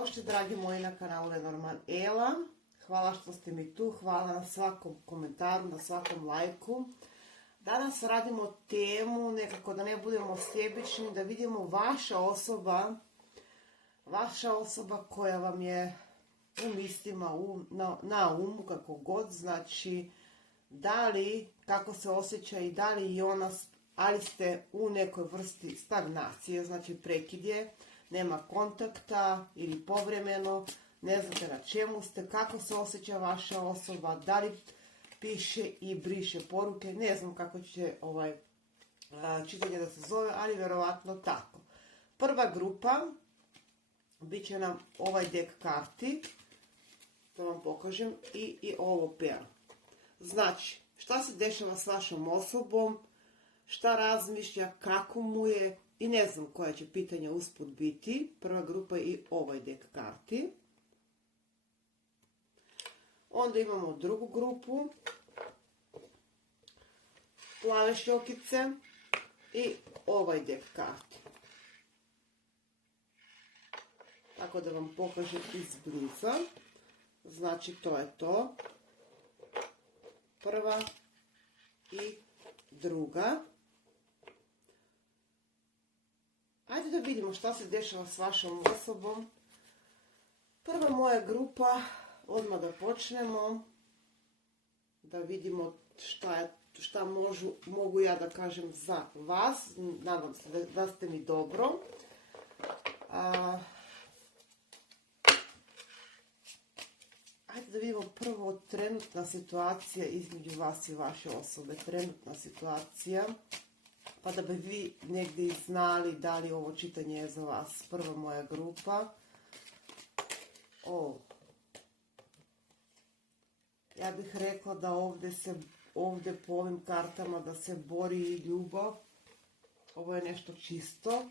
Dobrodošli dragi moji na kanalu Lenormand Ela. Hvala što ste mi tu, hvala na svakom komentaru, na svakom lajku. Danas radimo temu, nekako da ne budemo sebični, da vidimo vaša osoba koja vam je u mislima, na umu, kako god, znači da li, kako se osjeća i da li i ona, ali ste u nekoj vrsti stagnacije, znači prekid je, nema kontakta ili povremeno, ne znate na čemu ste, kako se osjeća vaša osoba, da li piše i briše poruke, ne znam kako će čitanje da se zove, ali vjerovatno tako. Prva grupa bit će nam ovaj dek karti, da vam pokažem, i ovo pero. Znači, šta se dešava s vašom osobom, šta razmišlja, kako mu je, i ne znam koja će pitanja usput biti. Prva grupa je i ovaj dek karti. Onda imamo drugu grupu, plave šljokice i ovaj dek karti. Tako da vam pokažem izbliza. Znači to je to. Prva i druga. Ajde da vidimo šta se dešava s vašom osobom. Prva moja grupa, odmah da počnemo, da vidimo šta mogu ja da kažem za vas. Nadam se da ste mi dobro. Ajde da vidimo prvo trenutna situacija između vas i vaše osobe. Trenutna situacija. Pa da bi vi negdje znali da li ovo čitanje je za vas. Prva moja grupa. Ja bih rekla da ovdje po ovim kartama da se bori ljubav. Ovo je nešto čisto.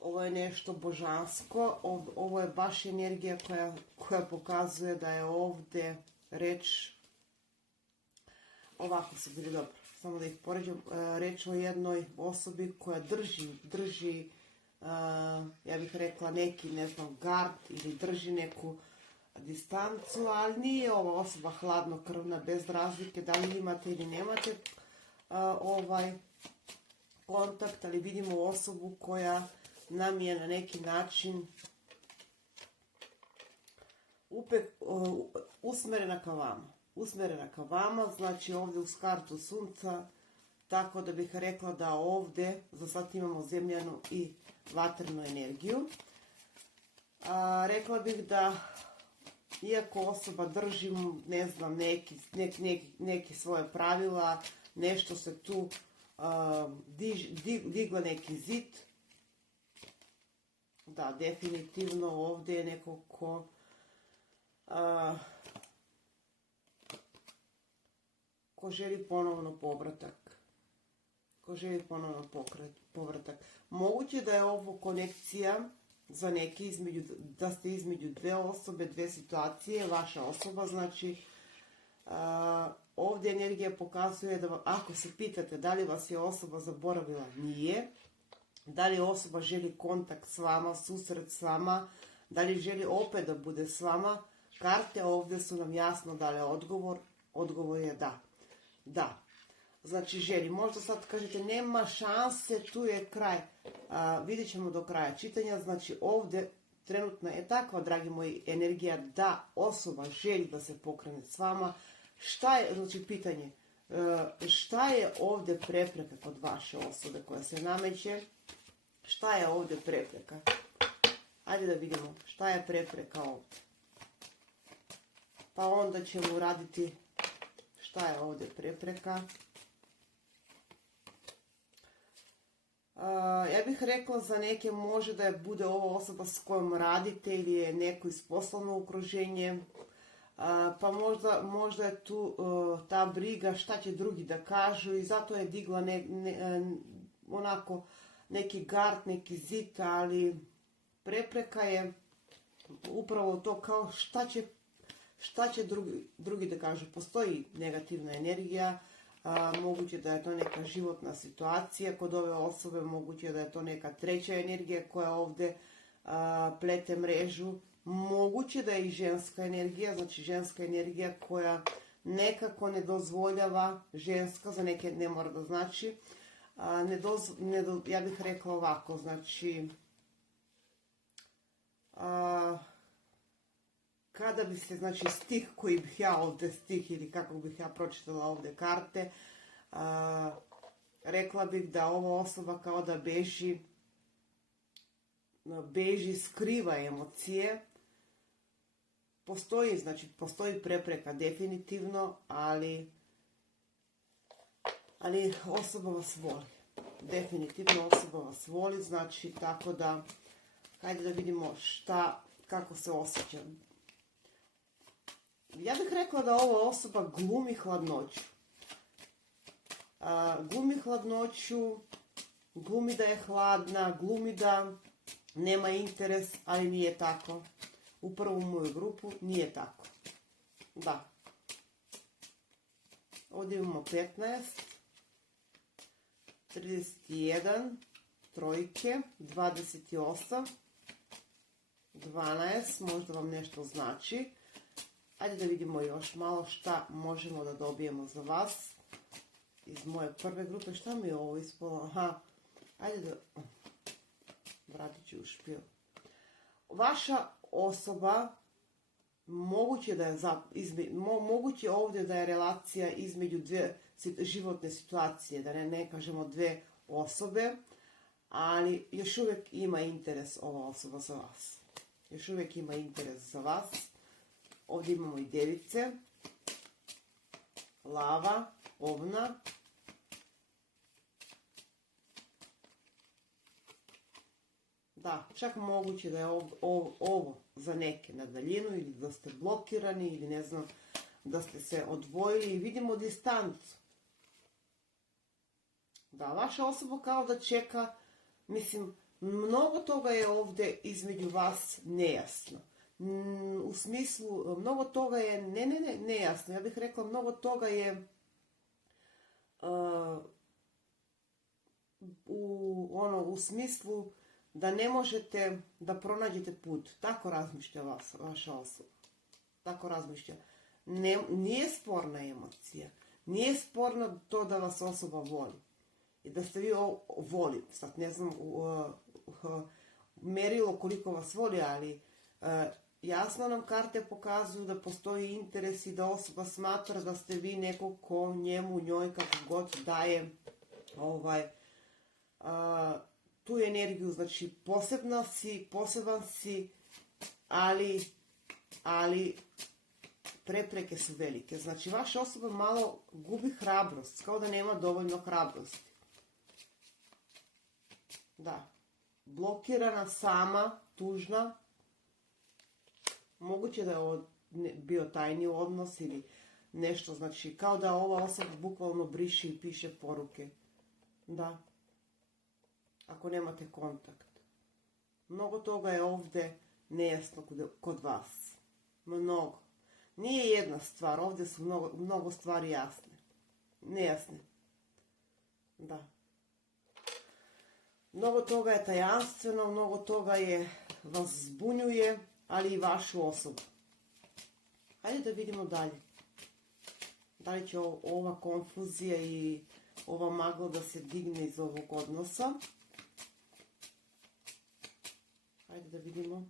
Ovo je nešto božansko. Ovo je baš energija koja pokazuje da je ovdje reč. Ovako su bili dobro. Samo da ih poređam, reč o jednoj osobi koja drži, ja bih rekla neki, ne znam, gard ili drži neku distancu, ali nije ova osoba hladnokrvna, bez razlike da li imate ili nemate kontakt, ali vidimo osobu koja nam je na neki način usmerena ka vama. Usmjerena ka vama, znači ovdje uz kartu sunca, tako da bih rekla da ovdje za sad imamo zemljanu i vatrenu energiju. Rekla bih da iako osoba drži, ne znam, neki svoje pravila, nešto se tu digla neki zid, da, definitivno ovdje je neko ko želi ponovno povratak. Moguće da je ovo konekcija za neki, da ste između dve osobe, dve situacije, vaša osoba, znači ovdje energija pokazuje da ako se pitate da li vas je osoba zaboravila, nije, da li osoba želi kontakt s vama, susret s vama, da li želi opet da bude s vama, karte ovdje su nam jasno dale odgovor je da. Da, znači želi. Možda sad kažete nema šanse, tu je kraj. Vidjet ćemo do kraja čitanja. Znači ovdje trenutno je takva, dragi moji, energija da osoba želi da se pokrene s vama. Šta je, znači pitanje, šta je ovdje prepreka kod vaše osobe koja se nameće? Šta je ovdje prepreka? Ajde da vidimo šta je prepreka ovdje. Pa onda ćemo uraditi šta je ovdje prepreka. Ja bih rekla za neke može da bude ovo osoba s kojom radite ili je neko iz poslovnog okruženja. Pa možda je tu ta briga šta će drugi da kažu i zato je digla onako neki gard, neki zid, ali prepreka je upravo to kao šta će drugi da kažu. Postoji negativna energija, moguće da je to neka životna situacija kod ove osobe, moguće da je to neka treća energija koja ovdje plete mrežu. Moguće da je i ženska energija, znači ženska energija koja nekako ne dozvoljava, ženska za neke ne mora da znači, ja bih rekla ovako, znači kada bi se, znači stih koji bih ja ovdje, stih ili kako bih ja pročitala ovdje karte, rekla bih da ova osoba kao da beži, skriva emocije. Postoji prepreka definitivno, ali osoba vas voli. Definitivno osoba vas voli, znači tako da, hajde da vidimo kako se osjeća. Ja bih rekla da ova osoba glumi hladnoću. Glumi hladnoću, glumi da je hladna, glumi da nema interes, ali nije tako. Upravo u moju grupu nije tako. Da. Ovdje imamo 15, 31, trojke, 28, 12, možda vam nešto znači. Ajde da vidimo još malo šta možemo da dobijemo za vas. Iz moje prve grupe, šta mi je ovo ispalo? Aha, ajde da... Vratit ću u špil. Vaša osoba, moguće ovdje da je relacija između dvije životne situacije, da ne kažemo dve osobe, ali još uvijek ima interes ova osoba za vas. Još uvijek ima interes za vas. Ovdje imamo i device, lava, ovna. Da, čak moguće da je ovo za neke na daljinu ili da ste blokirani ili ne znam, da ste se odvojili i vidimo distancu. Da, vaša osoba kao da čeka, mislim, mnogo toga je ovdje između vas nejasno. U smislu, mnogo toga je, nejasno, ja bih rekla mnogo toga je u smislu da ne možete da pronađete put. Tako razmišlja vaša osoba. Tako razmišlja. Nije sporna emocija. Nije sporno to da vas osoba voli. I da ste vi voli. Sad ne znam merilo koliko vas voli, ali jasno nam karte pokazuju da postoji interes i da osoba smatra da ste vi neko ko njemu, njoj, kako god daje tu energiju, znači poseban si, ali prepreke su velike. Znači vaša osoba malo gubi hrabrost, kao da nema dovoljno hrabrosti. Da, blokirana, sama, tužna. Moguće da je ovo bio tajni odnos ili nešto, znači kao da ova osoba bukvalno briše i piše poruke. Da. Ako nemate kontakt. Mnogo toga je ovdje nejasno kod vas. Mnogo. Nije jedna stvar, ovdje su mnogo stvari jasne. Nejasne. Da. Mnogo toga je tajanstveno, mnogo toga vas zbunjuje, ali i vašu osobu. Hajde da vidimo dalje. Da li će ova konfuzija i ova magla da se digne iz ovog odnosa. Hajde da vidimo.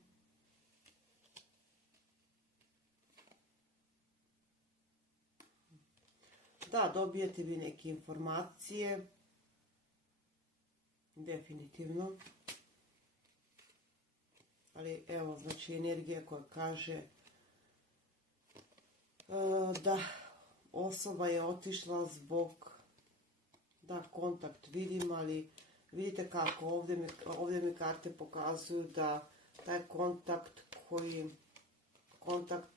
Da, dobijete vi neke informacije. Definitivno. Ali evo, znači energija koja kaže da osoba je otišla zbog, da, kontakt vidim, ali vidite kako, ovdje mi karte pokazuju da taj kontakt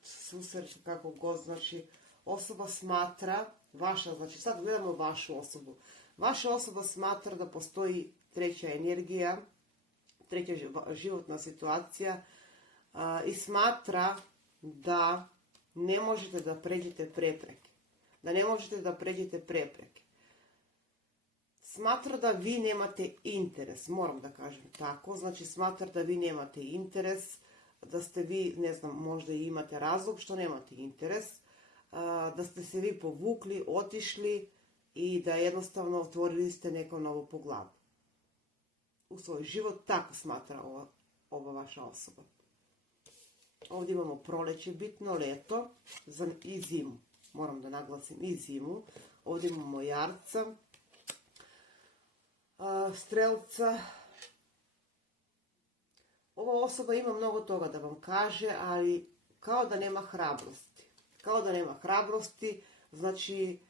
susreće kako god, znači osoba smatra, znači sad gledamo vašu osobu. Vaša osoba smatra da postoji treća energija, treća životna situacija i smatra da ne možete da pređete prepreke. smatra da vi nemate interes, moram da kažem tako, znači smatra da vi nemate interes, da ste vi, ne znam, možda i imate razlog što nemate interes, da ste se vi povukli, otišli i da jednostavno otvorili ste neko novo poglavlje u svoj život, tako smatra ova vaša osoba. Ovdje imamo proleće, bitno leto i zimu, moram da naglasim i zimu. Ovdje imamo jarca, strelca. Ova osoba ima mnogo toga da vam kaže, ali kao da nema hrabrosti. Kao da nema hrabrosti, znači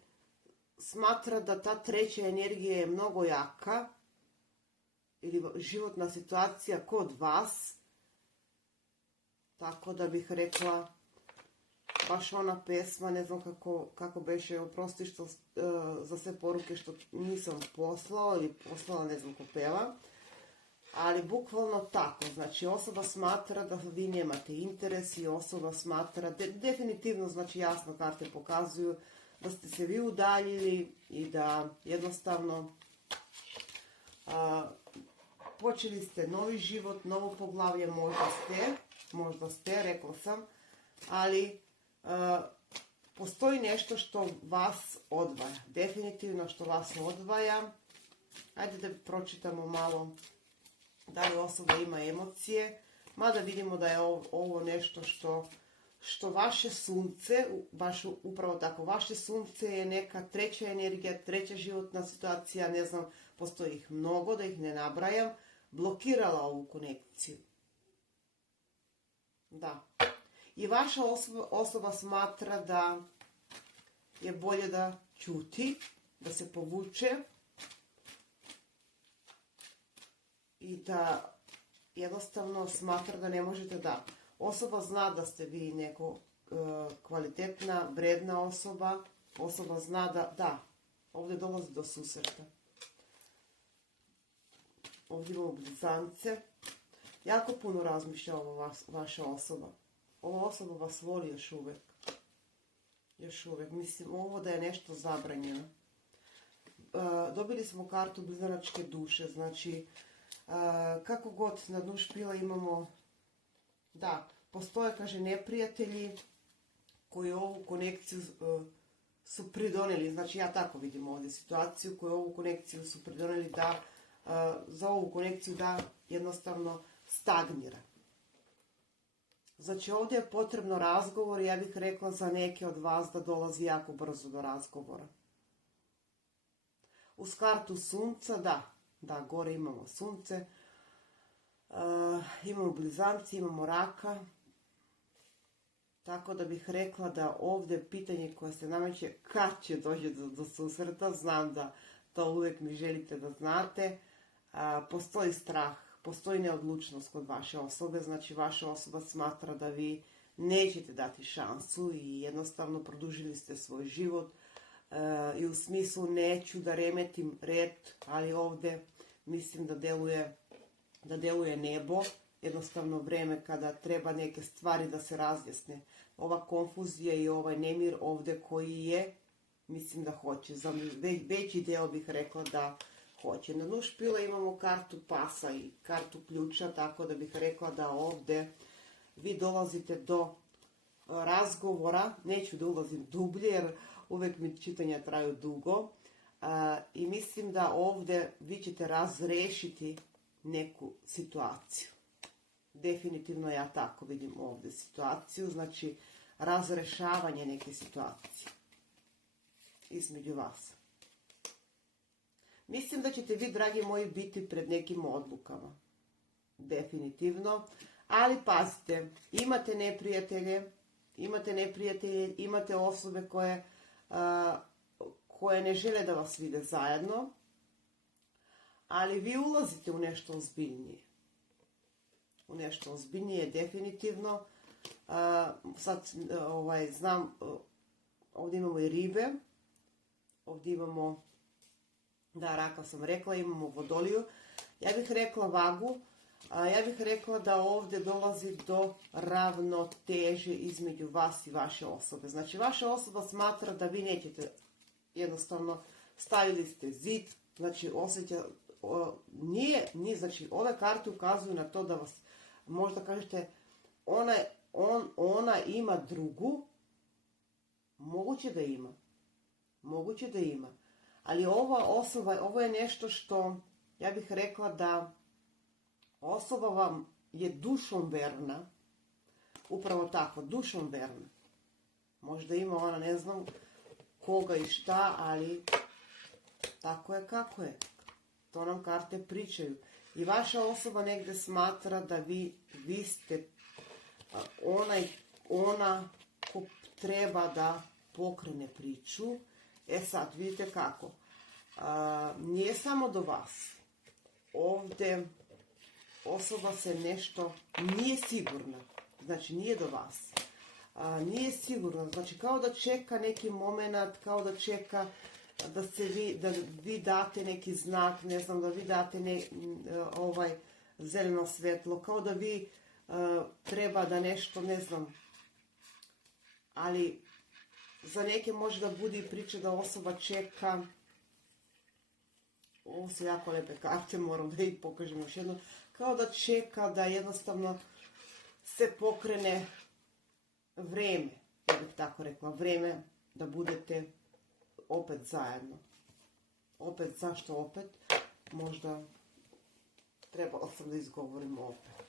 smatra da ta treća energija je mnogo jaka ili životna situacija kod vas. Tako da bih rekla, baš ona pesma, ne znam kako beše, oprosti što, za sve poruke što nisam poslao ili poslala, ne znam ko peva. Ali bukvalno tako, znači osoba smatra da vi nemate interes i osoba smatra, definitivno, znači jasno karte pokazuju da ste se vi udaljili i da jednostavno počeli ste novi život, novo poglavlje, možda ste, rekla sam, ali postoji nešto što vas odvaja, definitivno što vas odvaja. Ajde da pročitamo malo da li osoba ima emocije, mada vidimo da je ovo nešto što vaše sunce, baš upravo tako, vaše sunce je neka treća energija, treća životna situacija, ne znam, postoji ih mnogo, da ih ne nabrajam, blokirala ovu konekciju. Da. I vaša osoba smatra da je bolje da ćuti, da se povuče i da jednostavno smatra da ne možete da. Osoba zna da ste vi neko kvalitetna, vredna osoba. Osoba zna da, ovdje dolazi do susreta. Ovdje imamo blizance. Jako puno razmišlja vaša osoba. Ova osoba vas voli još uvijek. Još uvijek. Mislim, ovo da je nešto zabranjeno. Dobili smo kartu blizanačke duše. Znači, kako god na dnu špila imamo, da, postoje, kaže, neprijatelji koji ovu konekciju su pridonijeli. Znači, ja tako vidim ovdje situaciju, koji ovu konekciju su pridonijeli da, za ovu konekciju da jednostavno stagnira. Znači, ovdje je potrebno razgovor, ja bih rekla za neke od vas da dolazi jako brzo do razgovora. Uz kartu sunca, da, gore imamo sunce, imamo blizanci, imamo raka, tako da bih rekla da ovdje pitanje koje se nameće kad će doći do susreta, znam da to uvijek mi želite da znate, postoji strah, postoji neodlučnost kod vaše osobe, znači vaša osoba smatra da vi nećete dati šansu i jednostavno produžili ste svoj život i u smislu neću da remetim red, ali ovdje mislim da deluje nebo, jednostavno vreme kada treba neke stvari da se razjasne. Ova konfuzija i ovaj nemir ovdje koji je, mislim da hoće. Za veći deo bih rekla da hoće. Na dnu špila imamo kartu pasa i kartu ključa, tako da bih rekla da ovdje vi dolazite do razgovora. Neću da ulazim dublje jer uvijek mi čitanja traju dugo. I mislim da ovdje vi ćete razrešiti neku situaciju. Definitivno ja tako vidim ovdje situaciju, znači razrešavanje neke situacije između vas. Mislim da ćete vi, dragi moji, biti pred nekim odlukama. Definitivno. Ali pazite, imate neprijatelje, imate osobe koje ne žele da vas vide zajedno, ali vi ulazite u nešto ozbiljnije. U nešto ozbiljnije, definitivno. Sad, znam, ovdje imamo i ribe, ovdje imamo, da, raka sam rekla, imamo vodoliju. Ja bih rekla vagu, ja bih rekla da ovdje dolazi do ravnoteže između vas i vaše osobe. Znači, vaša osoba smatra da vi nećete, jednostavno stavili ste zid, znači osjeća, znači ove karte ukazuju na to da vas, možda kažete, ona ima drugu, moguće da ima, ali ova osoba, ovo je nešto što, ja bih rekla da osoba vam je dušom verna, upravo tako, dušom verna. Možda ima ona, ne znam koga i šta, ali tako je kako je. To nam karte pričaju. I vaša osoba negdje smatra da vi ste ona ko treba da pokrene priču. E sad, vidite kako. Nije samo do vas. Ovdje osoba se nešto nije sigurna. Znači, nije do vas. Nije sigurna. Znači, kao da čeka neki moment, kao da čeka da vi date neki znak, ne znam, da vi date zeleno svjetlo, kao da vi treba da nešto, ne znam, ali za neke može da bude i priča da osoba čeka, ovo su jako lepe karte, moram da ih pokažem još jedno, kao da čeka da jednostavno se pokrene vreme, ja bih tako rekla, vreme da budete opet zajedno. Opet, zašto opet? Možda trebalo sam da izgovorim opet.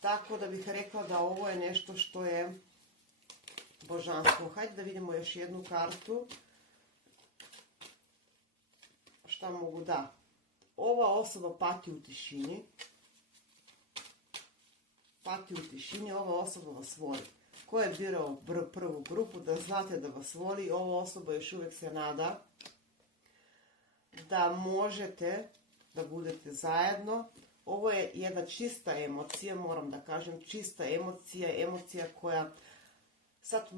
Tako da bih rekla da ovo je nešto što je božanstvo. Hajde da vidimo još jednu kartu. Šta mogu da? Ova osoba pati u tišini. Pati u tišini, ova osoba vas voli. Ko je birao prvu grupu, da znate da vas voli, ova osoba još uvijek se nada da možete da budete zajedno. Ovo je jedna čista emocija, moram da kažem, čista emocija koja, sad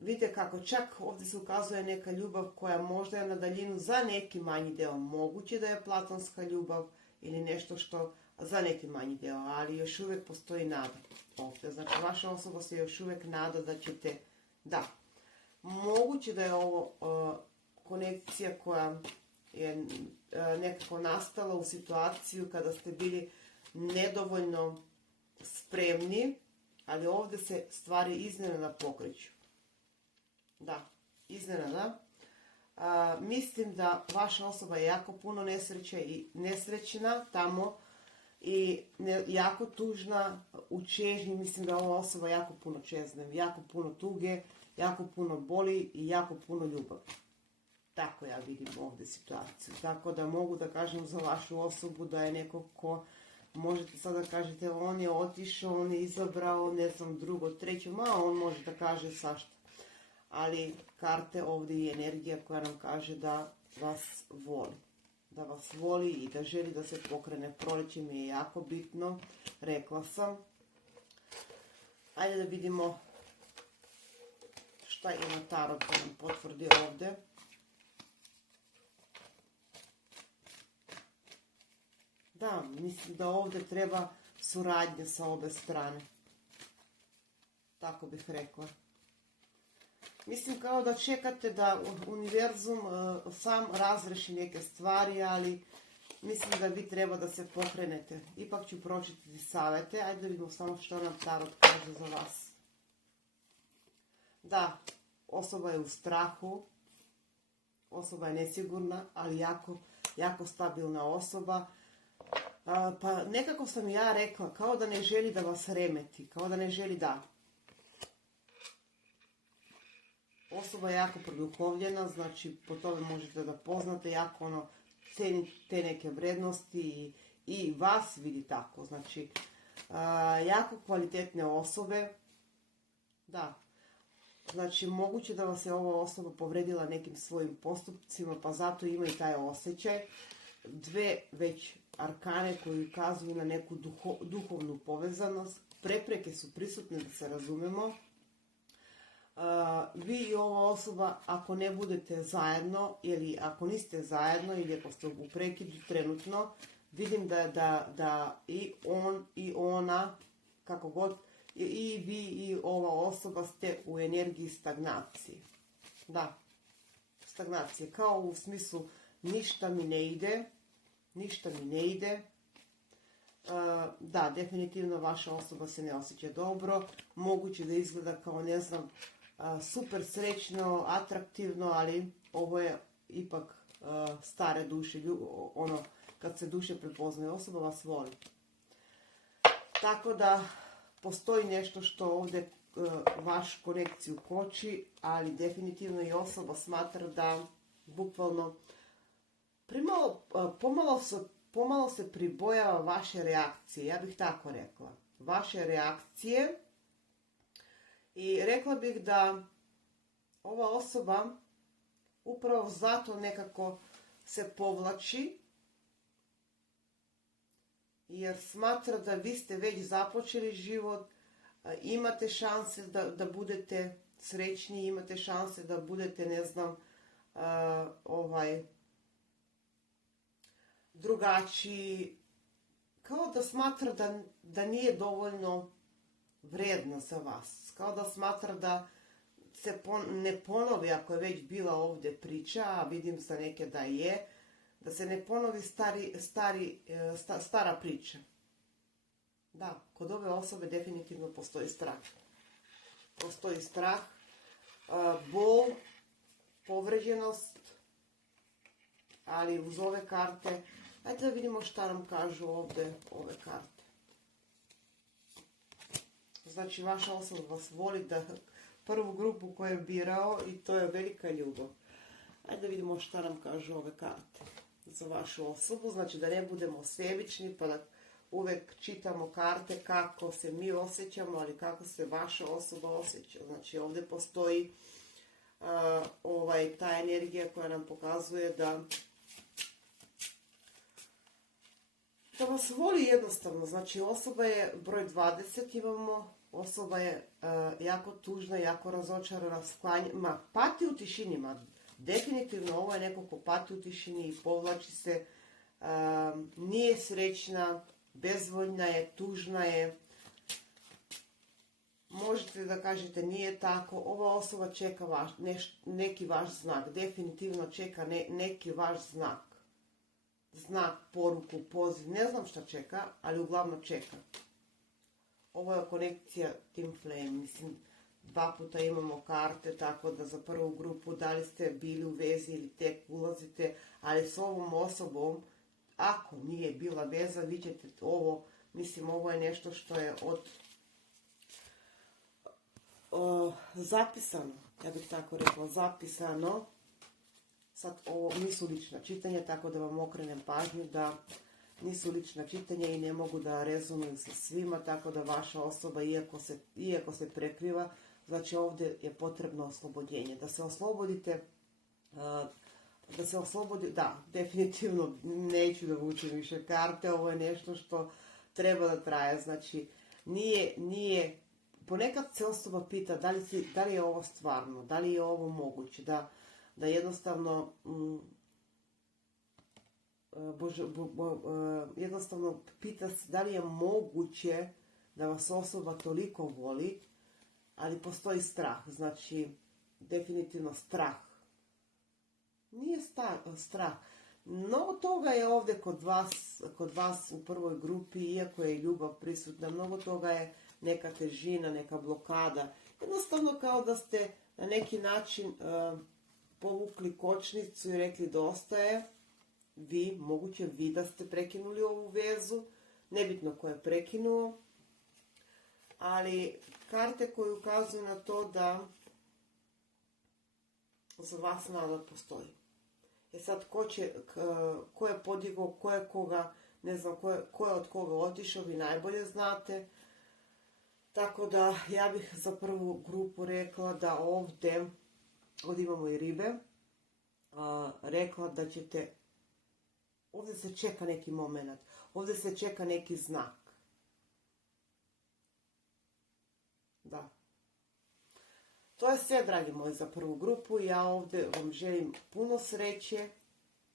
vidite kako čak ovdje se ukazuje neka ljubav koja možda je na daljinu za neki manji deo, moguće da je platonska ljubav ili nešto što za neki manji deo, ali još uvijek postoji nada ovdje. Znači, vaša osoba se još uvijek nada da ćete, da, moguće da je ovo konekcija koja je nekako nastala u situaciju kada ste bili nedovoljno spremni, ali ovdje se stvari iznenada pokreću. Da, iznenada. Mislim da vaša osoba je jako puno nesreće i nesrećna tamo i jako tužna u čežnji. Mislim da ova osoba jako puno čezne, jako puno tuge, jako puno boli i jako puno ljubavi. Tako ja vidim ovdje situaciju. Tako da mogu da kažem za vašu osobu da je neko ko, možete sada kažete, on je otišao, on je izabrao, ne znam, drugo, treće, on može da kaže svašta. Ali karte ovdje i energija koja nam kaže da vas voli. Da vas voli i da želi da se pokrene. Proleće mi je jako bitno, rekla sam. Ajde da vidimo šta ima tarot da nam potvrdi ovdje. Da, mislim da ovdje treba suradnja sa obe strane. Tako bih rekla. Mislim kao da čekate da univerzum sam razreši neke stvari, ali mislim da vi treba da se pokrenete. Ipak ću pročitati savjete. Ajde da vidimo samo što nam tarot kaže za vas. Da, osoba je u strahu. Osoba je nesigurna, ali jako stabilna osoba. Pa nekako sam ja rekla, kao da ne želi da vas remeti, kao da ne želi da. Osoba je jako produhovljena, znači po tome možete da poznate, jako ceni te neke vrednosti i vas vidi tako. Znači, jako kvalitetne osobe, da. Znači, moguće da vas je ova osoba povredila nekim svojim postupcima, pa zato ima i taj osjećaj. Dve već arkane koji ukazuju na neku duhovnu povezanost. Prepreke su prisutne, da se razumemo. Vi i ova osoba, ako ne budete zajedno, ili ako niste zajedno, ili ako ste u prekidu trenutno, vidim da i on i ona, kako god, i vi i ova osoba ste u energiji stagnacije. Da, stagnacije, kao u smislu ništa mi ne ide, ništa mi ne ide. Da, definitivno vaša osoba se ne osjeća dobro, moguće da izgleda kao, ne znam, super srećno, atraktivno, ali ovo je ipak stare duše, ono, kad se duše prepoznaje, osoba vas voli. Tako da, postoji nešto što ovdje vaš konekciju koči, ali definitivno i osoba smatra da bukvalno pomalo se pribojava vaše reakcije, ja bih tako rekla. Vaše reakcije i rekla bih da ova osoba upravo zato nekako se povlači, jer smatra da vi ste već započeli život, imate šanse da budete srećni, imate šanse da budete, ne znam, drugačiji, kao da smatra da nije dovoljno vredna za vas, kao da smatra da se ne ponovi, ako je već bila ovdje priča, a vidim za neke da je, da se ne ponovi stara priča. Da, kod ove osobe definitivno postoji strah. Postoji strah, bol, povređenost, ali uz ove karte, ajde da vidimo šta nam kažu ovdje ove karte. Znači, vaša osoba vas voli, da prvu grupu koju je birao, i to je velika ljubav. Ajde da vidimo šta nam kažu ove karte za vašu osobu. Znači, da ne budemo sebični, pa da uvijek čitamo karte kako se mi osjećamo, ali kako se vaša osoba osjeća. Znači, ovdje postoji ta energija koja nam pokazuje da vas voli jednostavno. Znači, osoba je broj 20, imamo, osoba je jako tužna, jako razočarana, pati u tišini, definitivno ovo je neko ko pati u tišini i povlači se, nije srećna, bezvoljna je, tužna je. Možete da kažete nije tako, ova osoba čeka neki vaš znak, definitivno čeka neki vaš znak. Znak, poruku, poziv, ne znam šta čeka, ali uglavnom čeka. Ovo je konekcija Twin Flame, mislim, 2 puta imamo karte, tako da za prvu grupu da li ste bili u vezi ili tek ulazite, ali s ovom osobom, ako nije bila veza, vi ćete ovo, mislim, ovo je nešto što je zapisano, ja bih tako rekla, zapisano. Sad, ovo nisu lična čitanja, tako da vam okrenem pažnju da nisu lična čitanja i ne mogu da rezonuju sa svima, tako da vaša osoba, iako se prekriva, znači ovdje je potrebno oslobođenje. Da se oslobodite, da, definitivno neću da vučem više karte, ovo je nešto što treba da traje, znači nije, ponekad se osoba pita da li je ovo stvarno, da li je ovo moguće, da jednostavno jednostavno pita se da li je moguće da vas osoba toliko voli, ali postoji strah, znači definitivno strah. Nije strah. Mnogo toga je ovdje kod vas u prvoj grupi, iako je ljubav prisutna, mnogo toga je neka težina, neka blokada. Jednostavno kao da ste na neki način povukli kočnicu i rekli dosta je, moguće vi da ste prekinuli ovu vezu, nebitno ko je prekinuo, ali karte koje ukazuju na to da za vas nada postoji. Sad, ko je podigao, ko je koga, ne znam, ko je od koga otišao, vi najbolje znate. Tako da, ja bih za prvu grupu rekla da ovdje imamo i ribe, rekla da ćete, ovdje se čeka neki moment, ovdje se čeka neki znak. Da. To je sve, dragi moji, za prvu grupu. Ja ovdje vam želim puno sreće,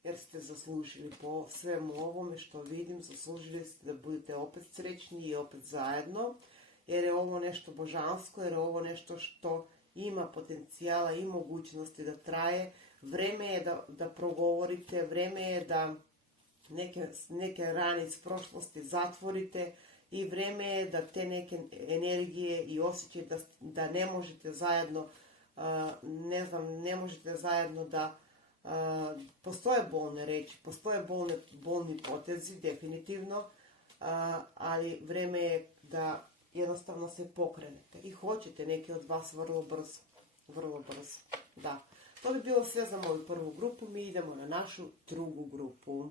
jer ste zaslužili po svemu ovome što vidim, zaslužili ste da budete opet srećni i opet zajedno, jer je ovo nešto božansko, jer je ovo nešto što ima potencijala i mogućnosti da traje. vreme je da progovorite, vreme je da neke rane iz prošlosti zatvorite i vreme je da te neke energije i osjećaj da ne možete zajedno, ne možete zajedno da postoje bolne reči, postoje bolni potezi, definitivno, ali vreme je da jednostavno se pokrenete i hoćete neki od vas vrlo brzo. Vrlo brzo, da. To bi bilo sve za moju prvu grupu, mi idemo na našu drugu grupu.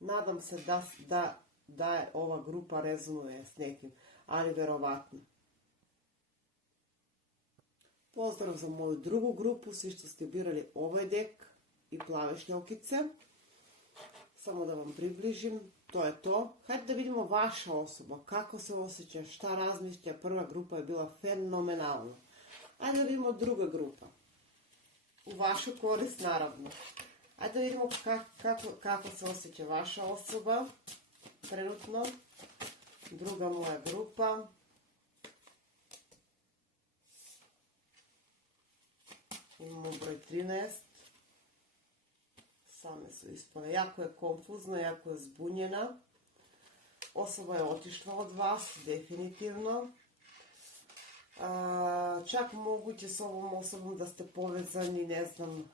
Nadam se da ova grupa rezonuje s nekim, ali verovatno. Pozdrav za moju drugu grupu, svi što ste birali ovaj dek i plave šljokice. Samo da vam približim, to je to. Hajde da vidimo vaša osoba, kako se osjeća, šta razmišlja. Prva grupa je bila fenomenalna. Hajde da vidimo druga grupa. U vašu korist, naravno. Hajde da vidimo kako se osjeća vaša osoba trenutno. Druga moja grupa. Imamo broj 13. Same su ispale. Jako je konfuzna, jako je zbunjena. Osoba je otišla od vas, definitivno. Čak moguće s ovom osobom da ste povezani, ne znam,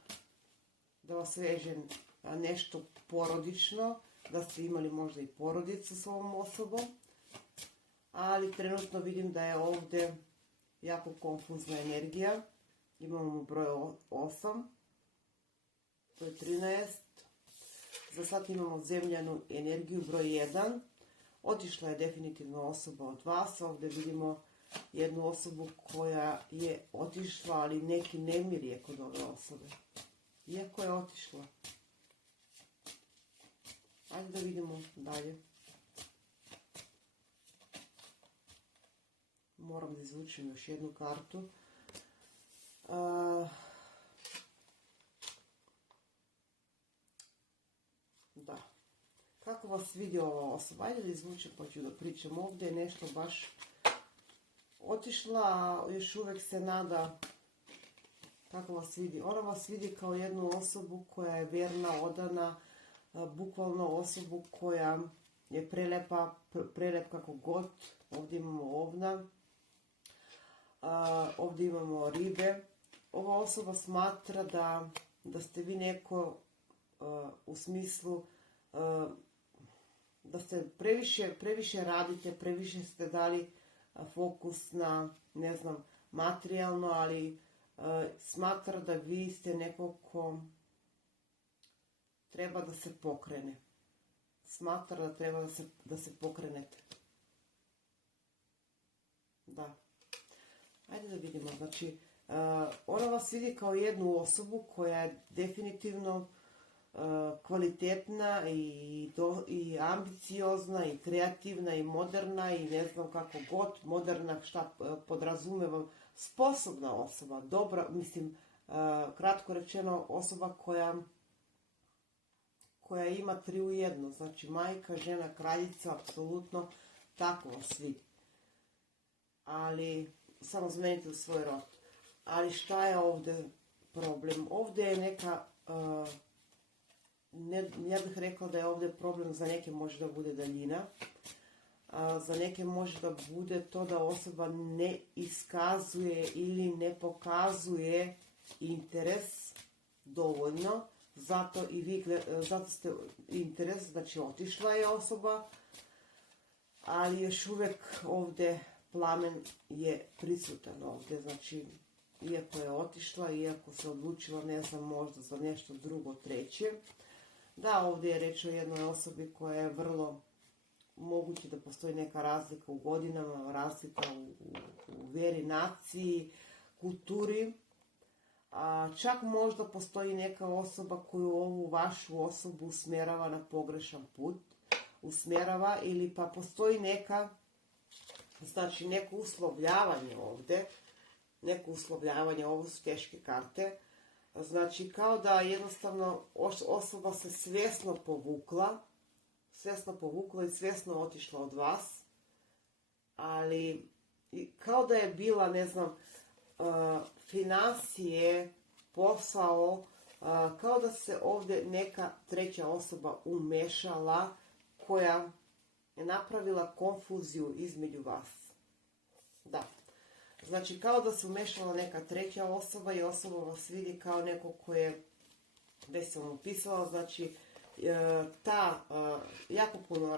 da vas veže nešto porodično, da ste imali možda i porodicu s ovom osobom, ali trenutno vidim da je ovdje jako konfuzna energija. Imamo broj 8, to je 13, za sad imamo zemljanu energiju broj 1, otišla je definitivno osoba od vas, ovdje vidimo jednu osobu koja je otišla, ali neki nemir je kod ove osobe. Iako je otišla. Ajde da vidimo dalje. Moram da izvučem još jednu kartu. Da. Kako vas vidi ova osoba? Ajde da izvučem pa ću da pričam. Ovdje je nešto baš otišla, a još uvijek se nada. Kako vas vidi? Ona vas vidi kao jednu osobu koja je vjerna, odana, bukvalno osobu koja je prelep kako god. Ovdje imamo ovna, ovdje imamo ribe. Ova osoba smatra da ste vi neko u smislu da ste previše radite, previše ste dali fokus na, ne znam, materijalno, ali smatra da vi ste neko ko treba da se pokrene. Smatra da treba da se pokrenete. Da. Ajde da vidimo. Znači, ona vas vidi kao jednu osobu koja je definitivno kvalitetna i ambiciozna i kreativna i moderna i ne znam kako god, moderna šta podrazumevam, sposobna osoba, dobra, mislim, kratko rečeno, osoba koja ima 3 u 1, znači majka, žena, kraljica, apsolutno tako vas vidi. Ali, samo zmenite u svoj rod. Ali šta je ovdje problem? Ovdje je neka, ja bih rekla da je ovdje problem, za neke može da bude daljina, za neke može da bude to da osoba ne iskazuje ili ne pokazuje interes dovoljno, zato ste interes, znači otišla je osoba, ali još uvijek ovdje plamen je prisutan ovdje, znači iako je otišla, iako se odlučila, ne znam, možda za nešto drugo, treće. Da, ovdje je reč o jednoj osobi koja je vrlo moguće da postoji neka razlika u godinama, razlika u vjeri, naciji, kulturi. Čak možda postoji neka osoba koju ovu vašu osobu usmjerava na pogrešan put, usmjerava, ili pa postoji neko uslovljavanje ovdje, ovo su teške karte, znači kao da jednostavno osoba se svjesno povukla i svjesno otišla od vas, ali kao da je bila, ne znam, financije, posao, Kao da se ovdje neka treća osoba umešala koja je napravila konfuziju između vas. Da. Znači kao da se umešala neka treća osoba i osoba vas vidi kao neko koje, već sam opisala, znači jako puno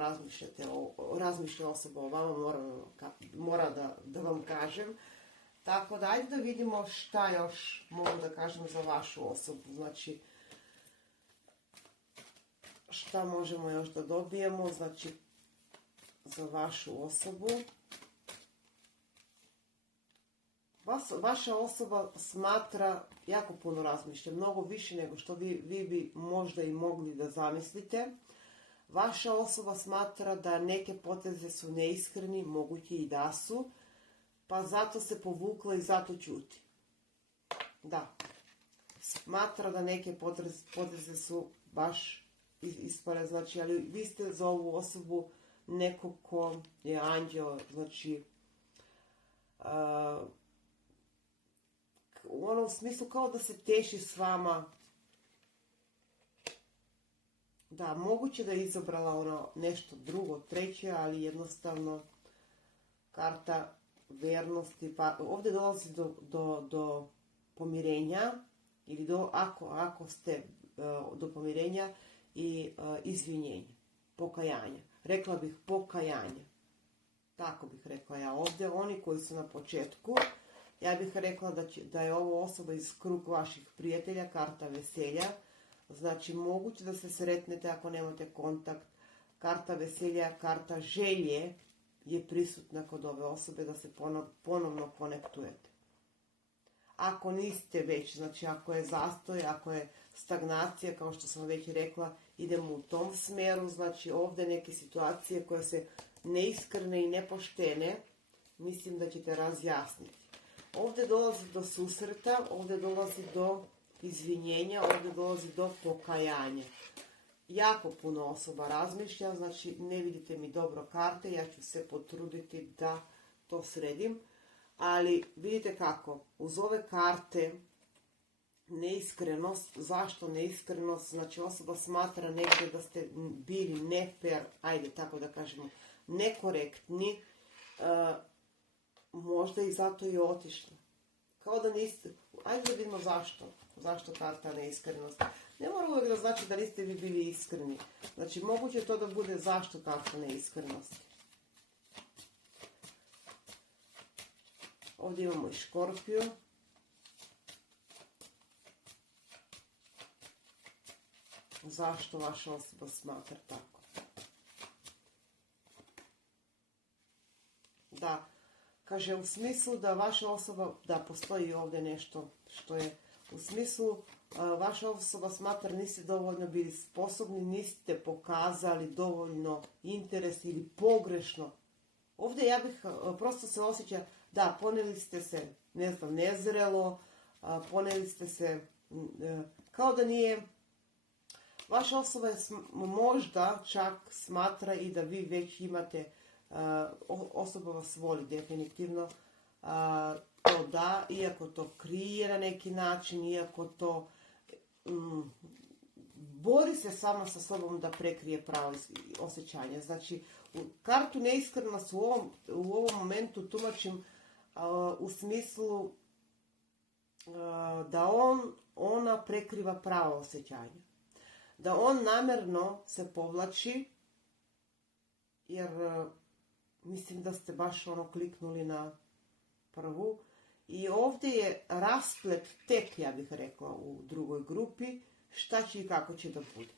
razmišlja osoba o vama, mora da vam kažem. Tako da, ajde da vidimo šta još mogu da kažem za vašu osobu. Znači, šta možemo još da dobijemo, znači, za vašu osobu. Vaša osoba smatra, jako puno razmišlja, mnogo više nego što vi bi možda i mogli da zamislite. Vaša osoba smatra da neke poteze su neiskreni, moguće i da su, pa zato se povukla i zato ćuti. Da. Smatra da neke poteze su baš ispale, znači, ali vi ste za ovu osobu neko ko je anđeo, znači, u onom smislu kao da se teši s vama. Da, moguće da je izabrala ono nešto drugo, treće, ali jednostavno karta vernosti, pa ovdje dolazi do pomirenja, ili ako ste do pomirenja i izvinjenja, pokajanja. Rekla bih pokajanja. Tako bih rekla ja ovdje. Oni koji su na početku, ja bih rekla da je ovo osoba iz krug vaših prijatelja, karta veselja. Znači, moguće da se sretnete ako nemate kontakt. Karta veselja, karta želje je prisutna kod ove osobe da se ponovno konektujete. Ako niste već, znači ako je zastoj, ako je stagnacija, kao što sam već rekla, idemo u tom smjeru, znači ovdje neke situacije koje se neiskrene i nepoštene, mislim da ćete razjasniti. Ovdje dolazi do susreta, ovdje dolazi do izvinjenja, ovdje dolazi do pokajanja. Jako puno osoba razmišlja, znači ne vidite mi dobro karte, ja ću se potruditi da to sredim. Ali vidite kako, uz ove karte neiskrenost, zašto neiskrenost? Znači osoba smatra negdje da ste bili nefer, ajde tako da kažemo, nekorektni, možda i zato i otišla. Kao da niste, ajde da vidimo zašto karta neiskrenost. Ne mora uvijek da znači da niste vi bili iskreni. Znači moguće je to da bude zašto karta neiskrenosti. Ovdje imamo i Škorpiju. Zašto vaša osoba smatra tako? Da, kaže u smislu da vaša osoba, da postoji ovdje nešto što je u smislu vaša osoba smatra niste dovoljno bili sposobni, niste pokazali dovoljno interes ili pogrešno. Ovdje ja bih prosto se osjeća, da, poneli ste se, ne znam, nezrelo, poneli ste se, kao da nije, vaša osoba je možda čak smatra i da vi već imate, osoba vas voli definitivno, to da, iako to krije na neki način, iako to bori se sama sa sobom da prekrije pravo osjećanje. Znači, kartu neiskrenost u ovom momentu tumačim u smislu da ona prekriva pravo osjećanje. Da on namjerno se povlači, jer mislim da ste baš kliknuli na prvu. I ovdje je rasplet tek, ja bih rekla, u drugoj grupi, šta će i kako će da bude.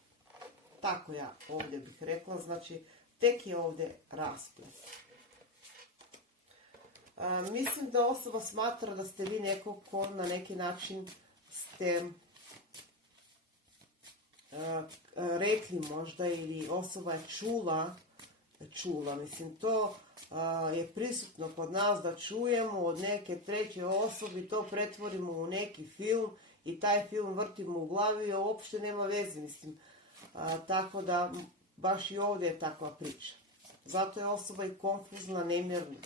Tako ja ovdje bih rekla, znači tek je ovdje rasplet. Mislim da osoba smatra da ste vi neko ko na neki način ste rekli možda ili osoba je čula, mislim to je prisutno kod nas da čujemo od neke treće osobe, to pretvorimo u neki film i taj film vrtimo u glavi i uopšte nema veze, mislim. Tako da baš i ovdje je takva priča. Zato je osoba i konfuzna, nemjerna.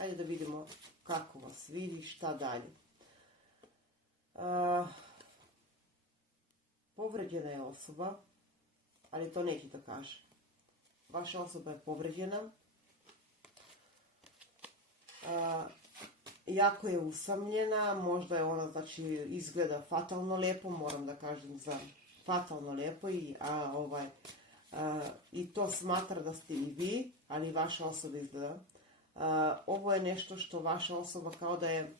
Ajde da vidimo kako vas vidi, šta dalje. Povređena je osoba, ali to neće da kaže. Vaša osoba je povređena. Jako je usamljena, možda je ona, znači, izgleda fatalno lijepo, moram da kažem za fatalno lijepo i to smatra da ste i vi, ali vaša osoba izgleda. Ovo je nešto što vaša osoba kao da je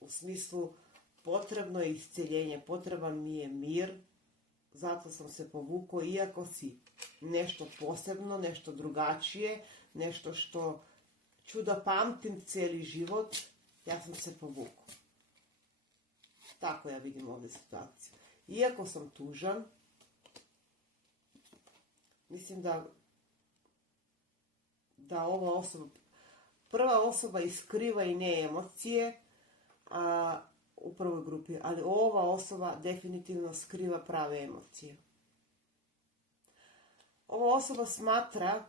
u smislu potrebno je isceljenje, potreban mi je mir, zato sam se povukao, iako si nešto posebno, nešto drugačije, nešto što ću da pamtim cijeli život, ja sam se povukao. Tako ja vidim ovdje situaciju. Iako sam tužan, mislim da ova osoba, prva osoba iskriva i ne emocije u prvoj grupi, ali ova osoba definitivno skriva prave emocije. Ova osoba smatra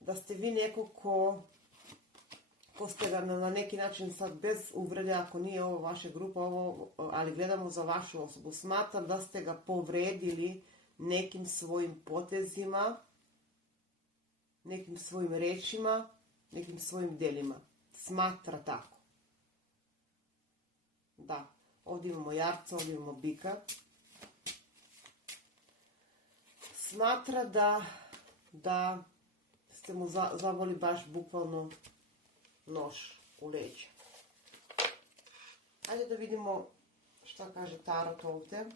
da ste vi neko ko ste ga na neki način, sad bez uvrede, ako nije ovo vaša grupa, ali gledamo za vašu osobu, smatram da ste ga povredili nekim svojim potezima, nekim svojim rečima, nekim svojim delima. Smatra tako. Da, ovdje imamo jarca, ovdje imamo bika. Smatra da ste mu zavoli baš bukvalno nož u leđa. Ajde da vidimo šta kaže tarot ovdje.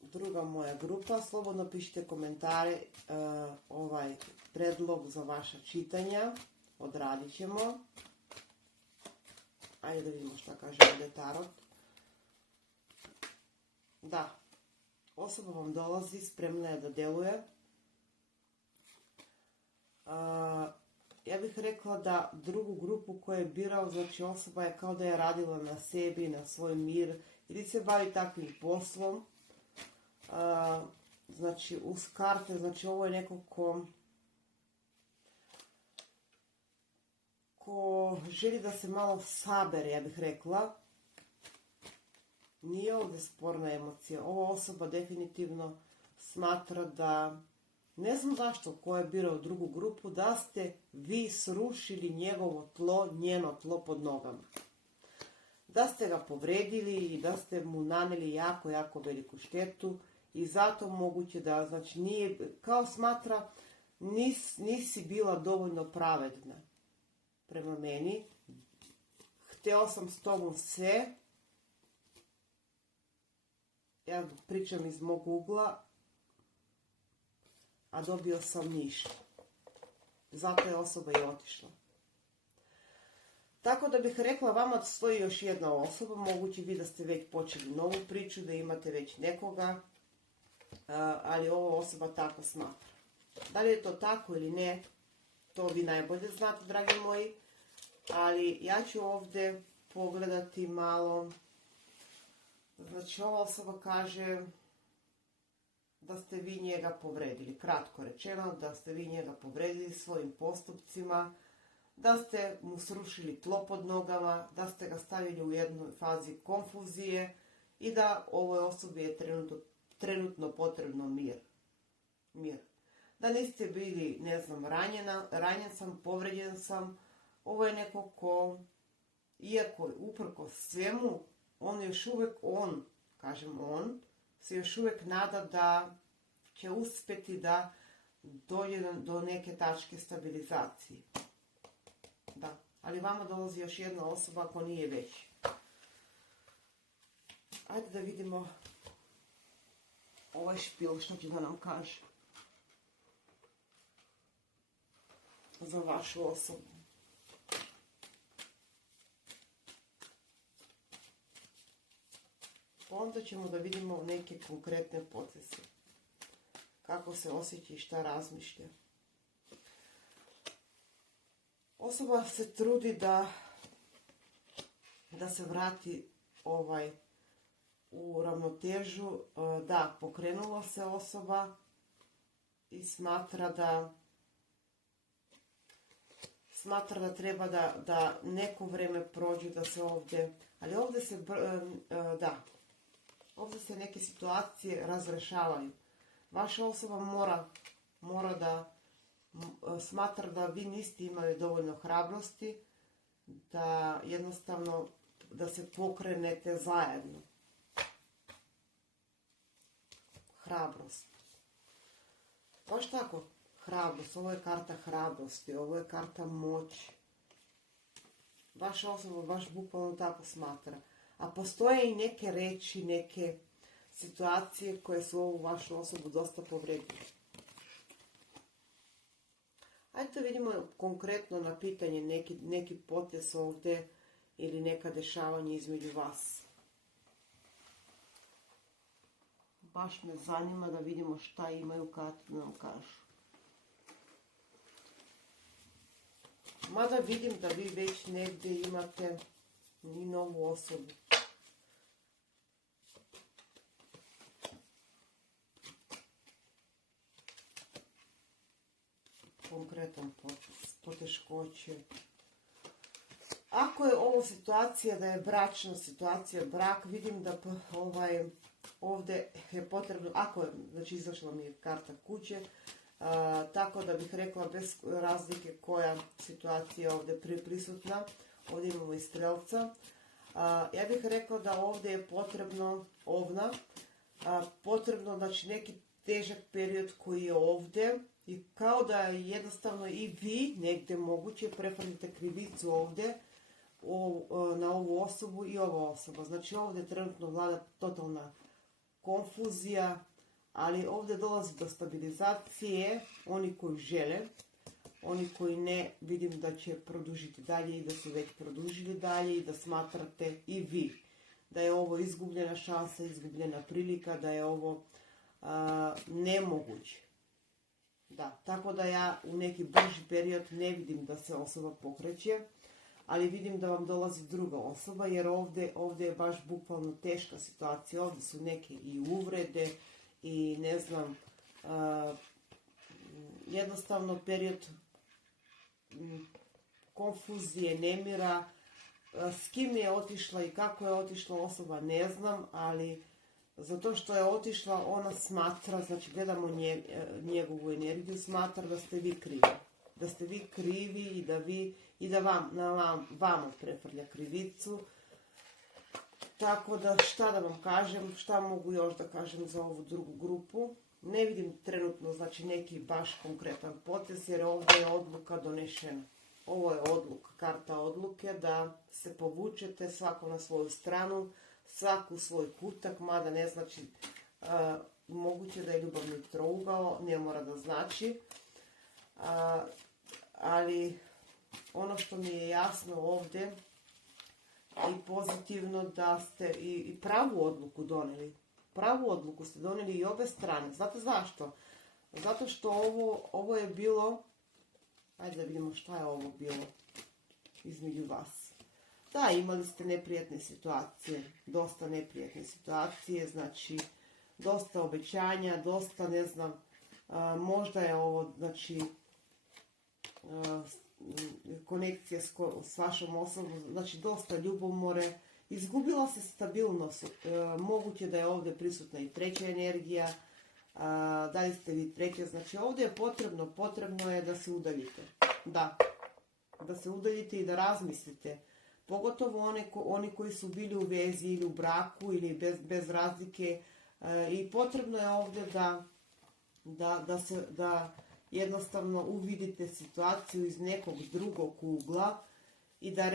Druga moja grupa, slobodno pišite komentare, ovaj predlog za vaša čitanja, odradit ćemo. Ajde da vidimo šta kaže ovdje tarot. Da, osoba vam dolazi, spremna je da deluje. Ja bih rekla da drugu grupu koju je birao, znači osoba je kao da je radila na sebi, na svoj mir, ili se bavi takvim poslom. Znači uz karte, znači ovo je neko ko želi da se malo sabere, ja bih rekla. Nije ovdje sporna emocija. Ova osoba definitivno smatra da, ne znam zašto, ko je birao drugu grupu, da ste vi srušili njegovo tlo, njeno tlo pod nogama. Da ste ga povredili i da ste mu naneli jako, jako veliku štetu i zato moguće da, znači, nije, kao smatra, nisi bila dovoljno pravedna prema meni. Hteo sam s tobom sve, ja pričam iz mog ugla, a dobio sam ništa. Zato je osoba i otišla. Tako da bih rekla, vama stoji još jedna osoba, moguće vi da ste već počeli novu priču, da imate već nekoga, ali ova osoba tako smatra. Da li je to tako ili ne, to vi najbolje znate, dragi moji, ali ja ću ovdje pogledati malo. Znači, ova osoba kaže da ste vi njega povredili. Kratko rečeno, da ste vi njega povredili svojim postupcima, da ste mu srušili tlo pod nogama, da ste ga stavili u jednoj fazi konfuzije i da ovoj osobi je trenutno potrebno mir. Da niste bili, ne znam, ranjen sam, povređen sam. Ovo je neko ko, iako uprkos svemu, on još uvijek, se još uvijek nada da će uspjeti da dođe do neke tačke stabilizacije. Da, ali vama dolazi još jedna osoba ako nije već. Ajde da vidimo ovaj špil što će da nam kaže za vašu osobu. Onda ćemo da vidimo neke konkretne poteze. Kako se osjeća i šta razmišlja. Osoba se trudi da se vrati u ravnotežu. Da, pokrenula se osoba. i smatra da treba da neko vrijeme prođe da se ovdje, ali ovdje se, ovdje se neke situacije razrešavaju. Vaša osoba mora da smatra da vi niste imali dovoljno hrabrosti, da jednostavno da se pokrenete zajedno. Hrabrost. Baš tako, hrabrost. Ovo je karta hrabrosti, ovo je karta moći. Vaša osoba baš bukvalno tako smatra. A postoje i neke reči, neke situacije koje su ovu vašu osobu dosta povredile. Ajde da vidimo konkretno na pitanje neki potez ovdje ili neka dešavanja između vas. Baš me zanima da vidimo šta imaju kad nam kažu. Mada vidim da vi već negdje imate i novu osobu. Konkretan poteškoće. Ako je ovo situacija da je bračna situacija, brak, vidim da ovdje je potrebno, ako je, znači izašla mi je karta kuće, tako da bih rekla bez razlike koja situacija ovdje prisutna. Ovdje imamo i strelca. Ja bih rekla da ovdje je potrebno potrebno znači neki težak period koji je ovdje i kao da jednostavno i vi negdje moguće prefrdite krivicu ovdje na ovu osobu i ova osoba. Znači ovdje trenutno vlada totalna konfuzija, ali ovdje dolazi do stabilizacije, oni koji žele, oni koji ne, vidim da će produžiti dalje i da su već produžili dalje i da smatrate i vi da je ovo izgubljena šansa, izgubljena prilika, da je ovo nemoguće. Da, tako da ja u neki brži period ne vidim da se osoba pokreće, ali vidim da vam dolazi druga osoba, jer ovdje je baš bukvalno teška situacija. Ovdje su neke i uvrede i ne znam, jednostavno period konfuzije, nemira. S kim je otišla i kako je otišla osoba ne znam, ali zato što je otišla ona smatra, znači gledamo njegovu energiju, smatra da ste vi krivi. Da ste vi krivi i da vama prefrlja krivicu. Tako da šta da vam kažem, šta mogu još da kažem za ovu drugu grupu. Ne vidim trenutno znači neki baš konkretan potez jer ovdje je odluka donešena. Ovo je odluka, karta odluke da se povučete svako na svoju stranu, svaku u svoj kutak, mada ne znači moguće da je ljubavni trougao, ne mora da znači. Ali ono što mi je jasno ovdje i pozitivno da ste i pravu odluku donijeli. Pravu odluku ste donijeli i obe strane. Znate zašto? Zato što ovo je bilo, ajde da vidimo šta je ovo bilo između vas. Da, imali ste neprijatne situacije, dosta neprijatne situacije, znači dosta obećanja, dosta ne znam, možda je ovo znači konekcija s vašom osobom, znači dosta ljubomore, izgubila se stabilnost, moguće da je ovdje prisutna i treća energija, da li ste vi treća, znači ovdje je potrebno je da se udaljite, da se udaljite i da razmislite, pogotovo oni koji su bili u vezi ili u braku ili bez razlike, i potrebno je ovdje da jednostavno uvidite situaciju iz nekog drugog ugla i da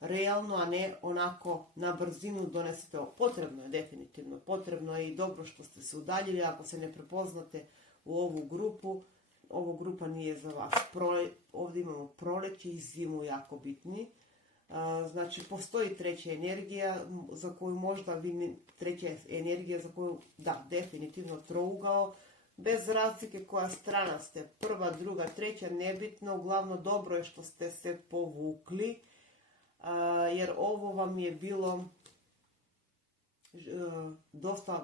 realno, a ne onako na brzinu donesete ovo. Potrebno je definitivno, potrebno je i dobro što ste se udaljili, ako se ne prepoznate u ovu grupu, ova grupa nije za vas. Ovdje imamo proleće i zimu jako bitni. Znači postoji treća energija za koju možda vi, treća energija za koju, da, definitivno trougao, bez razlike koja strana ste, prva, druga, treća, nebitno, uglavnom dobro je što ste se povukli, jer ovo vam je bilo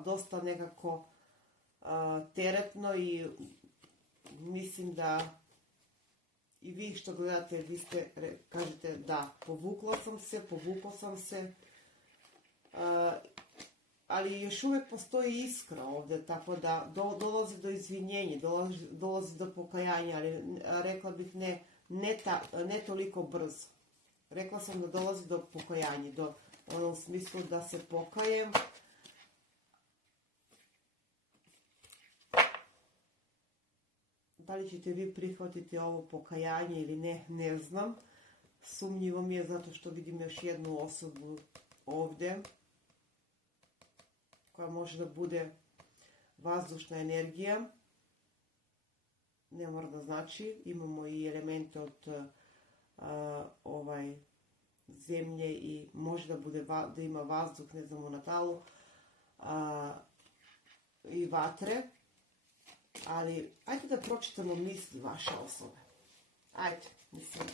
dosta nekako teretno i mislim da i vi što gledate, vi ste, kažete da, povukla sam se, ali još uvijek postoji iskra ovdje, tako da dolazi do izvinjenja, dolazi do pokajanja, ali rekla bih ne toliko brzo. Rekla sam da dolazi do pokajanja, do onom smislu da se pokajem. Da li ćete vi prihvatiti ovo pokajanje ili ne, ne znam. Sumnjivo mi je zato što vidim još jednu osobu ovdje koja može da bude vazdušna energija. Ne mora da znači. Imamo i elemente od zemlje i može da bude da ima vazduh, ne znam, u natalu i vatre. Ali, ajde da pročitamo misli vaše osobe. Ajde, mislim,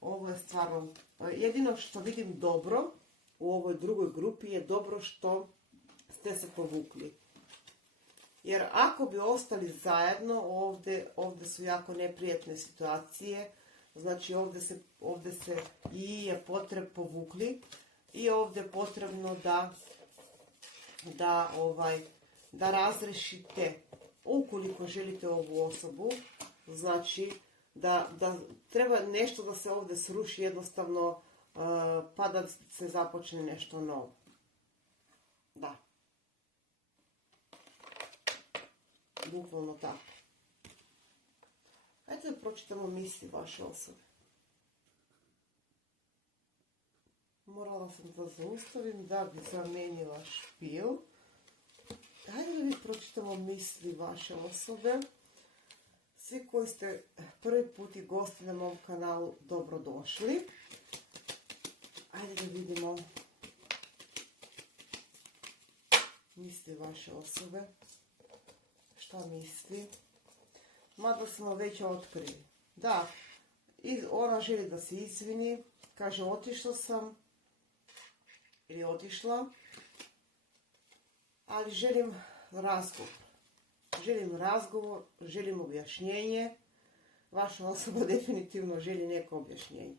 ovo je stvarno, jedino što vidim dobro u ovoj drugoj grupi je dobro što ste se povukli. Jer ako bi ostali zajedno, ovdje su jako neprijatne situacije, znači ovdje se i je povukli i ovdje je potrebno da razrešite. Ukoliko želite ovu osobu, znači da treba nešto da se ovdje sruši jednostavno, pa da se započne nešto novo. Da. Bukvalno tako. Hajde da pročitamo misli vaše osobe. Morala sam da zaustavim da bi zamenila špil. Hajde da mi pročitamo misli vaše osobe. Svi koji ste prvi put i gosti na mom kanalu, dobrodošli. Hajde da vidimo misli vaše osobe. Šta misli? Mada smo već otkrili. Da, ona želi da se izvini. Kaže, otišla sam ili otišla. Ali želim razgovor, želim objašnjenje. Vaša osoba definitivno želi neko objašnjenje.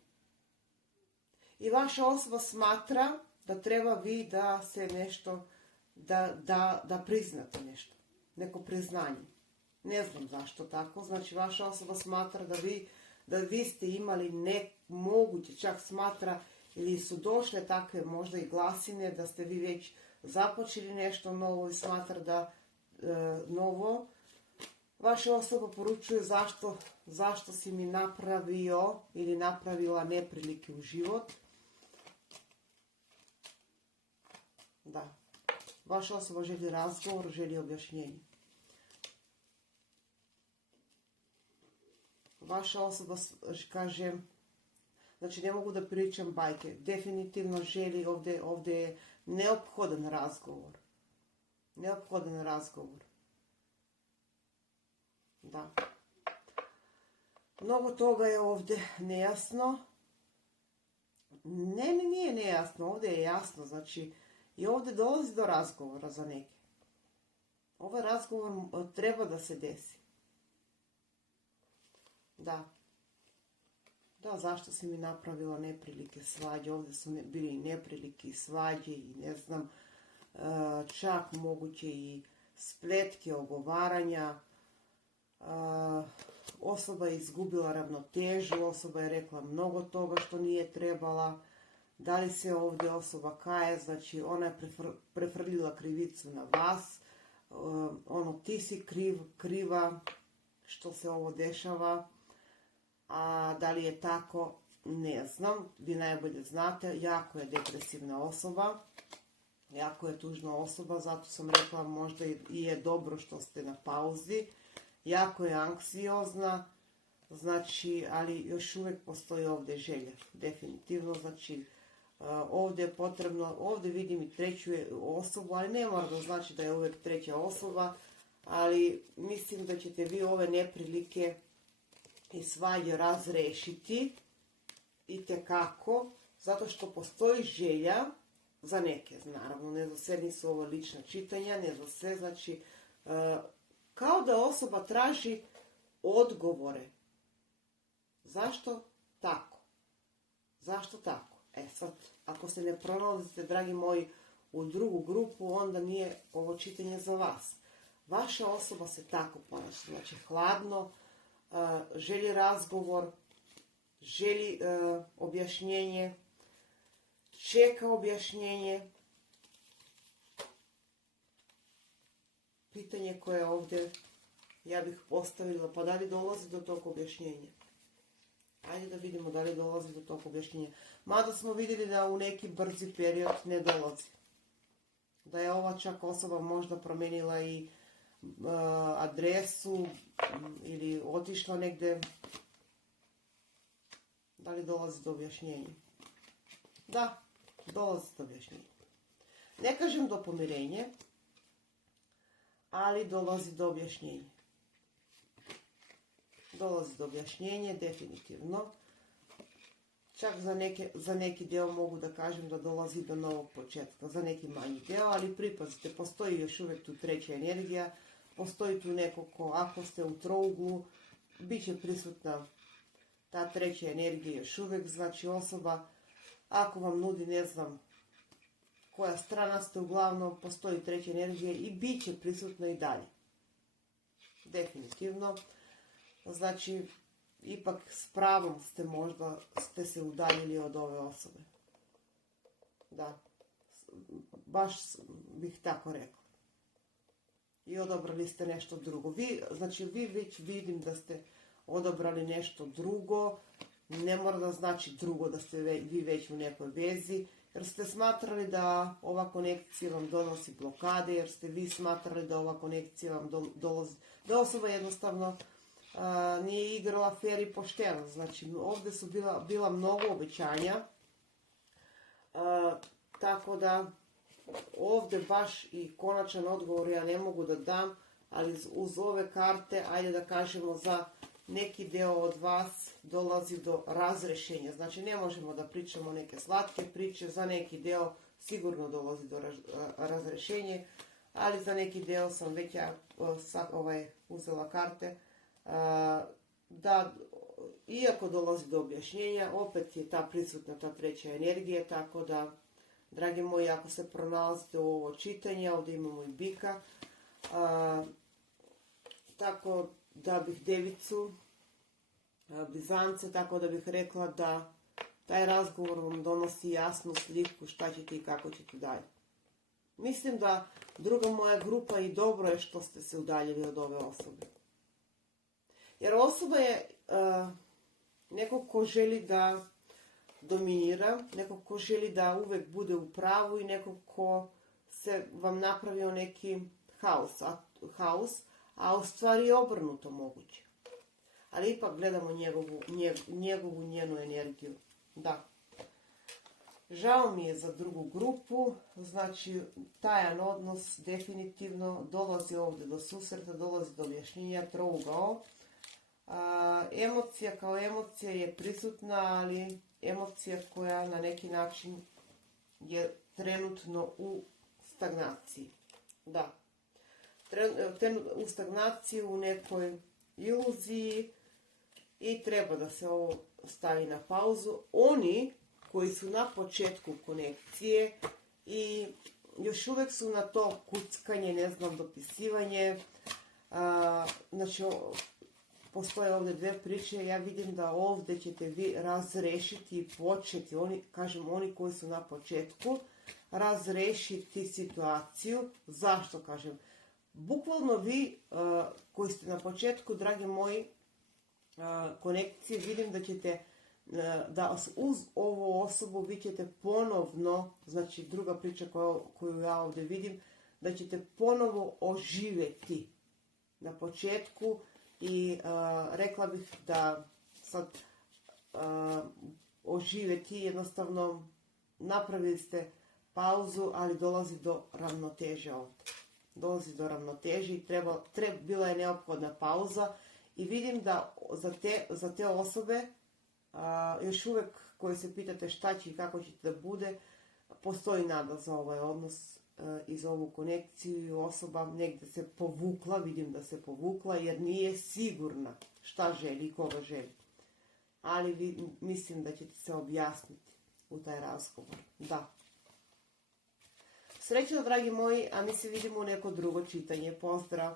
I vaša osoba smatra da treba vi da se nešto, da priznate nešto. Neko priznanje. Ne znam zašto tako. Znači vaša osoba smatra da vi ste imali moguće, čak smatra, ili su došle takve možda i glasine da ste vi već započeli nešto novo i smatra da novo. Vaša osoba poručuje zašto si mi napravio ili napravila neprilike u život. Da. Vaša osoba želi razgovor, želi objašnjenje. Vaša osoba kaže, znači ne mogu da pričam bajke, definitivno želi ovdje je neophodan razgovor. Neophodan razgovor. Da. Mnogo toga je ovdje nejasno. Nije nejasno, ovdje je jasno, znači i ovdje dolazi do razgovora za neke. Ovaj razgovor treba da se desi. Da. Da, zašto si mi napravila neprilike, svađe, ovdje su bili i neprilike i svađe i ne znam, čak moguće i spletke, ogovaranja. Osoba je izgubila ravnotežu, osoba je rekla mnogo toga što nije trebala. Da li se ovdje osoba kaje, znači ona je prefrljila krivicu na vas, ti si kriva što se ovo dešava. A da li je tako, ne znam, vi najbolje znate, jako je depresivna osoba, jako je tužna osoba, zato sam rekla možda i je dobro što ste na pauzi, jako je anksiozna, znači, ali još uvijek postoji ovdje želja, definitivno, znači, ovdje je potrebno, ovdje vidim i treću osobu, ali ne mora da znači da je uvijek treća osoba, ali mislim da ćete vi ove neprilike i svađe razrešiti itekako, zato što postoji želja za neke, naravno, ne za sve, nisu ovo lična čitanja, ne za sve, znači Kao da osoba traži odgovore. Zašto tako? Zašto tako? Sad, ako se ne pronalazite, dragi moji, u drugu grupu, onda nije ovo čitanje za vas. Vaša osoba se tako ponaša, znači hladno, želi razgovor, želi objašnjenje, čeka objašnjenje. Pitanje koje ovdje ja bih postavila, pa da li dolazi do tog objašnjenja? Ajde da vidimo da li dolazi do tog objašnjenja. Mada smo vidjeli da u neki brzi period ne dolazi. Da je ova čak osoba možda promijenila i adresu ili otišla negdje. Da li dolazi do objašnjenja? Da, dolazi do objašnjenja. Ne kažem do pomirenja, ali dolazi do objašnjenja. Dolazi do objašnjenja, definitivno. Čak za neki dio mogu da kažem da dolazi do novog početka, za neki manji dio, ali pripazite, postoji još uvijek tu treća energija, postoji tu neko ko, ako ste u trouglu, bit će prisutna ta treća energija još uvijek, znači osoba, ako vam nudi, ne znam koja strana ste, uglavnom postoji treća energija i bit će prisutna i dalje. Definitivno. Znači, ipak s pravom ste se udaljili od ove osobe. Da, baš bih tako rekla. I odabrali ste nešto drugo. Vi već vidim da ste odabrali nešto drugo. Ne mora da znači drugo da ste vi već u nekoj vezi. Jer ste smatrali da ova konekcija vam donosi blokade. Jer ste vi smatrali da ova konekcija vam dolazi. Da osoba jednostavno nije igrala fer i pošteno. Znači, ovdje su bila mnogo obećanja. Tako da, ovdje baš i konačan odgovor ja ne mogu da dam, ali uz ove karte, ajde da kažemo, za neki deo od vas dolazi do razrešenja. Znači, ne možemo da pričamo neke slatke priče, za neki deo sigurno dolazi do razrešenja, ali za neki deo sam već sad uzela karte, da iako dolazi do objašnjenja, opet je prisutna ta treća energija, tako da, dragi moji, ako se pronalazite u ovo čitanje, ovdje imamo i bika, tako da bih devicu, blizance, tako da bih rekla da taj razgovor vam donosi jasnu sliku šta ćete i kako ćete dalje. Mislim da druga moja grupa i dobro je što ste se udaljili od ove osobe. Jer osoba je neko ko želi da dominira, neko ko želi da uvek bude u pravu i neko ko se vam napravio neki haos, a u stvari je obrnuto moguće. Ali ipak gledamo njenu energiju. Da. Žao mi je za drugu grupu, znači tajan odnos definitivno dolazi ovdje do susreta, dolazi do objašnjenja, trougao. Emocija kao emocija je prisutna, ali emocija koja na neki način je trenutno u stagnaciji. Da. U stagnaciji, u nekoj iluziji i treba da se ovo stavi na pauzu. Oni koji su na početku konekcije i još uvijek su na to kuckanje, ne znam, dopisivanje, znači postoje ovdje dve priče, ja vidim da ovdje ćete vi razrešiti i početi, oni koji su na početku, razrešiti situaciju. Zašto kažem? Bukvalno vi koji ste na početku, dragi moji, konekcije, vidim da ćete, da uz ovu osobu vi ćete ponovno, znači druga priča koju ja ovdje vidim, da ćete ponovo oživjeti na početku i rekla bih da sad oživjeti, jednostavno napravili ste pauzu, ali dolazi do ravnoteže ovdje. Dolazi do ravnoteže i bila je neophodna pauza i vidim da za te osobe, još uvijek koji se pitate šta će i kako će da bude, postoji nada za ovaj odnos iz ovu konekciju i osoba negdje se povukla, vidim da se povukla jer nije sigurna šta želi i koga želi. Ali mislim da ćete se objasniti u taj razgovor. Da. Srećno, dragi moji, a mi se vidimo u neko drugo čitanje. Pozdrav!